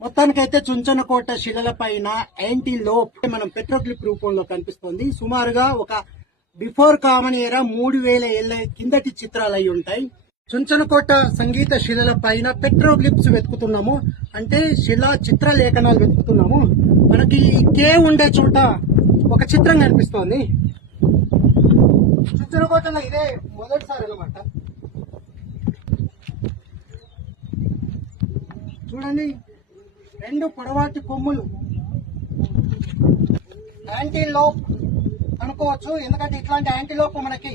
మొత్తానికైతే చుంచనకోట శిలల పైన యాంటీ లోప్ మనం పెట్రోక్లిప్ రూపంలో కనిపిస్తుంది. సుమారుగా ఒక బిఫోర్ కామన్ ఏరా మూడు వేల ఏళ్ళ కిందటి చిత్రాలు అయి ఉంటాయి. చుంచనకోట సంగీత శిలల పైన పెట్రోగ్లిప్స్ వెతుకుతున్నాము. అంటే శిలా చిత్రలేఖనాలు వెతుకుతున్నాము. మనకి కే ఉండే చోట ఒక చిత్రం కనిపిస్తోంది. చుంచనకోటలో ఇదే మొదటిసారి అనమాట చూడండి. రెండు పొడవాటి కొమ్ములు. యాంటీలోప్ అనుకోవచ్చు ఎందుకంటే ఇట్లాంటి యాంటీలోప్ మనకి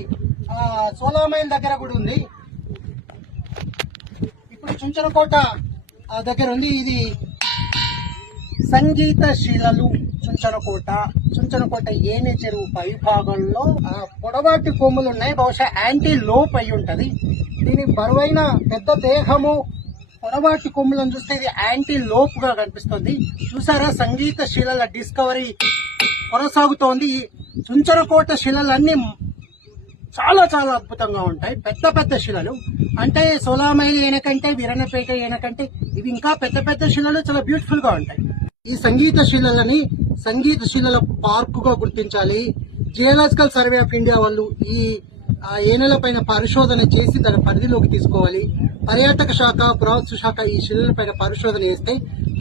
సోలామైల్ దగ్గర కూడా ఉంది. ఇప్పుడు చుంచనకోట దగ్గర ఉంది. ఇది సంగీత శిలలు చుంచనకోట. చుంచనకోట ఏనే చెరువు పై భాగంలో ఆ, పొడవాటి కొమ్ములు ఉన్నాయి. బహుశా యాంటీ లోప్ అయి ఉంటుంది. దీని బరువైన పెద్ద దేహము పొడవాటి కొమ్ములను చూస్తే ఇది యాంటీ లోప్గా కనిపిస్తుంది. చూసారా? సంగీత శిలల డిస్కవరీ కొనసాగుతోంది. ఈ చుంచనకోట శిలలన్నీ చాలా చాలా అద్భుతంగా ఉంటాయి. పెద్ద పెద్ద శిలలు. అంటే సోలామైలి ఏనకంటే వీరణపేట ఏనకంటే ఇవి ఇంకా పెద్ద పెద్ద శిలలు చాలా బ్యూటిఫుల్గా ఉంటాయి. ఈ సంగీత శిలలని సంగీత శిలల పార్కుగా గుర్తించాలి. జియోలాజికల్ సర్వే ఆఫ్ ఇండియా వాళ్ళు ఈ ఆ, ఏనెల పైన పరిశోధన చేసి దాని పరిధిలోకి తీసుకోవాలి. పర్యాటక శాఖ పురావస్తు శాఖ ఈ శిలల పైన పరిశోధన చేస్తే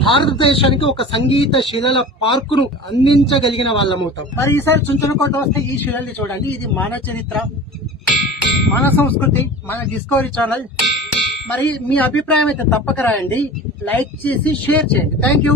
భారతదేశానికి ఒక సంగీత శిలల పార్కును అందించగలిగిన వాళ్ళమవుతాం. మరి ఈసారి చుంచనకోట వస్తే ఈ శిలల్ని చూడండి. ఇది మన చరిత్ర మన సంస్కృతి మన డిస్కవరీ ఛానల్. మరి మీ అభిప్రాయం అయితే తప్పక రాయండి. లైక్ చేసి షేర్ చేయండి. Thank you.